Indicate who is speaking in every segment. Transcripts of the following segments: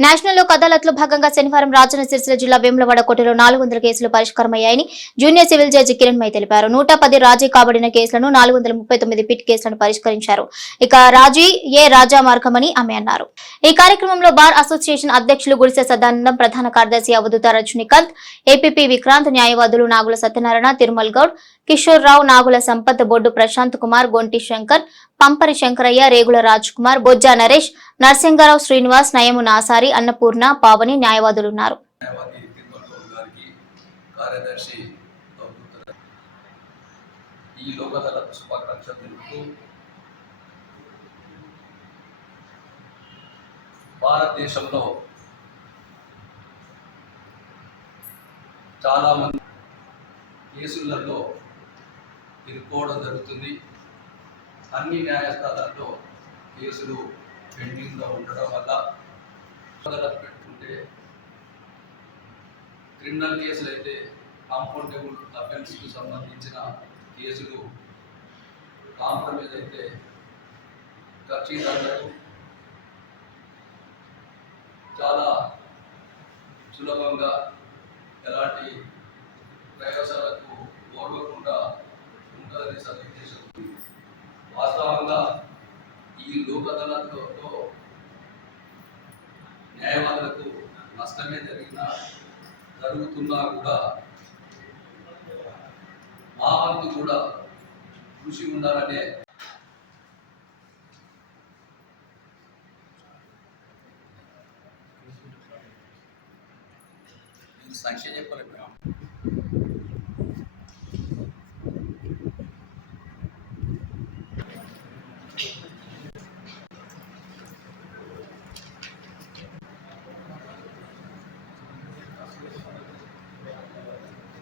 Speaker 1: National Lok అదాలత్లో భాగంగా శనివారం రాజన్న సిరిసిల్ల జిల్లా వేములవాడ కోటలో నాలుగు వందల కేసులు పరిష్కారమయ్యాయని junior civil judge Kiran Mai తెలిపారు. నూట పది రాజీ కాబడిన కేసులను నాలుగు వందల ముప్పై తొమ్మిది పిట్ కేసులను పరిష్కరించారు. ఇక రాజీ ఏ రాజా మార్గమని ఆమె అన్నారు. ఈ కార్యక్రమంలో బార్ అసోసియేషన్ అధ్యక్షులు గుడిసె సదానందం ప్రధాన కార్యదర్శి అవధూత రజనీకాంత్ ఏపీపీ విక్రాంత్ న్యాయవాదులు నాగుల సత్యనారాయణ తిరుమల్ గౌడ్ కిషోర్ రావు నాగుల సంపత్ బొడ్డు ప్రశాంత్ కుమార్ గొంటి శంకర్ పంపరి శంకరయ్య రేగుల రాజ్ కుమార్ బొజ్జా నరేష్ నరసింగారావు శ్రీనివాస్ నయము నాసారి అన్నపూర్ణ పావని న్యాయవాదులున్నారు.
Speaker 2: న్యాయవాది తిరుమల గౌడ్ ఈ లోక్ శుభాకాంక్షలు తెలుపుతూ భారతదేశంలో చాలామంది కేసులలో ఇరుక్కోవడం జరుగుతుంది. అన్ని న్యాయస్థానాల్లో కేసులు పెండింగ్లో ఉండడం వల్ల పెట్టుకుంటే క్రిమినల్ కేసులు అయితే కాంపౌండబుల్ అఫెన్స్కి సంబంధించిన కేసులు కాంప్రమైజ్ అయితే ఖచ్చితంగా చాలా సులభంగా ఎలాంటి ప్రయోజనాలకు ఓడకుండా ఉంటుందని వాస్తవంగా ఈ లోపదలతో న్యాయవాదులకు నష్టమే జరిగినా జరుగుతున్నా కూడా మా వంతు కూడా కృషి ఉండాలనే మీరు సంఖ్య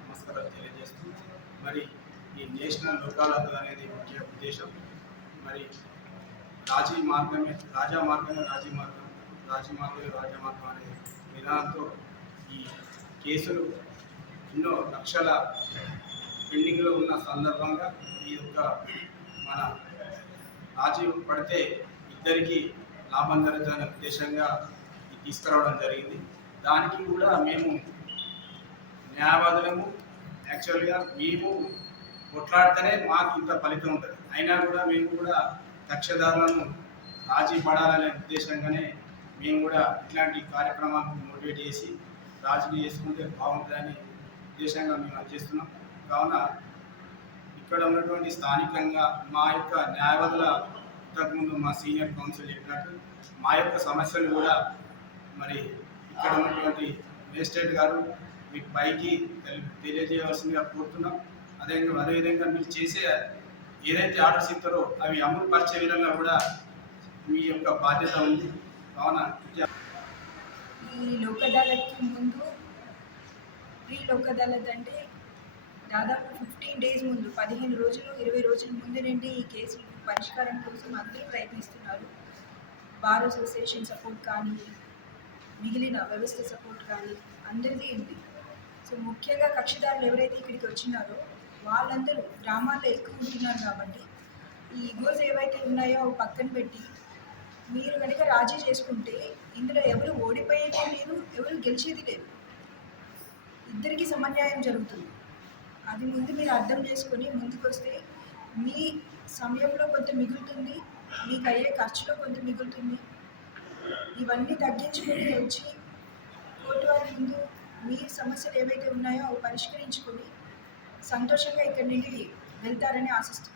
Speaker 3: నమస్కారాలు తెలియజేస్తూ మరి ఈ నేషనల్ లోకాలత్ అనేది ముఖ్య ఉద్దేశం. మరి రాజీ మార్గమే రాజా మార్గమే రాజీ మార్గం రాజీ మార్గమే రాజా మార్గం అనే విధానంతో ఈ కేసులు ఎన్నో లక్షల పెండింగ్లో ఉన్న సందర్భంగా ఈ యొక్క మన రాజీ పడితే ఇద్దరికీ లాభం జరుగుతుందనే ఉద్దేశంగా తీసుకురావడం జరిగింది. దానికి కూడా మేము న్యాయవాదులము యాక్చువల్గా మేము కొట్లాడితేనే మాకు ఇంత ఫలితం ఉంటుంది. అయినా కూడా మేము కూడా కక్షదారులను రాజీ పడాలనే ఉద్దేశంగానే మేము కూడా ఇట్లాంటి కార్యక్రమాలను మోటివేట్ చేసి రాజీ చేసుకుంటే బాగుంటుందని ఉద్దేశంగా మేము అది చేస్తున్నాం. కావున ఇక్కడ ఉన్నటువంటి స్థానికంగా మా యొక్క న్యాయవాదుల ఇంతకుముందు మా సీనియర్ కౌన్సిల్ చెప్పినట్టు మా యొక్క సమస్యలు కూడా మరి ఇక్కడ ఉన్నటువంటి మేజిస్ట్రేట్ గారు మీకు పైకి తెలియజేయవలసిందిగా కోరుతున్నాం. అదే అదేవిధంగా మీరు చేసే ఏదైతే ఆర్డర్స్ ఇస్తారో అవి అమలు పరిచే విధంగా కూడా మీ యొక్క బాధ్యత ఉంది. కావున
Speaker 4: ఈ లోక్ అదాలత్కి ముందు ప్రీ లోక్ అదాలత్ అంటే దాదాపు ఫిఫ్టీన్ డేస్ ముందు పదిహేను రోజులు ఇరవై రోజుల ముందు నుండి ఈ కేసు పరిష్కారం కోసం అందరూ ప్రయత్నిస్తున్నారు. బార్ అసోసియేషన్ సపోర్ట్ కానీ మిగిలిన వ్యవస్థ సపోర్ట్ కానీ అందరిది ఉంది. సో ముఖ్యంగా కక్షిదారులు ఎవరైతే ఇక్కడికి వచ్చినారో వాళ్ళందరూ గ్రామాల్లో ఎక్కువ ఉంటున్నారు కాబట్టి ఈ ఈగోస్ ఏవైతే ఉన్నాయో అవి పక్కన పెట్టి మీరు కనుక రాజీ చేసుకుంటే ఇందులో ఎవరు ఓడిపోయేది లేదు ఎవరు గెలిచేది లేదు. ఇద్దరికి సమన్యాయం జరుగుతుంది. అది ముందు మీరు అర్థం చేసుకొని ముందుకొస్తే మీ సమయంలో కొంత మిగులుతుంది మీకు అయ్యే ఖర్చులో కొంత మిగులుతుంది. ఇవన్నీ తగ్గించుకొని వచ్చి కోర్టు వారి ముందు మీ సమస్యలు ఏవైతే ఉన్నాయో అవి పరిష్కరించుకొని సంతోషంగా ఇక్కడి నుండి వెళ్తారని ఆశిస్తున్నాను.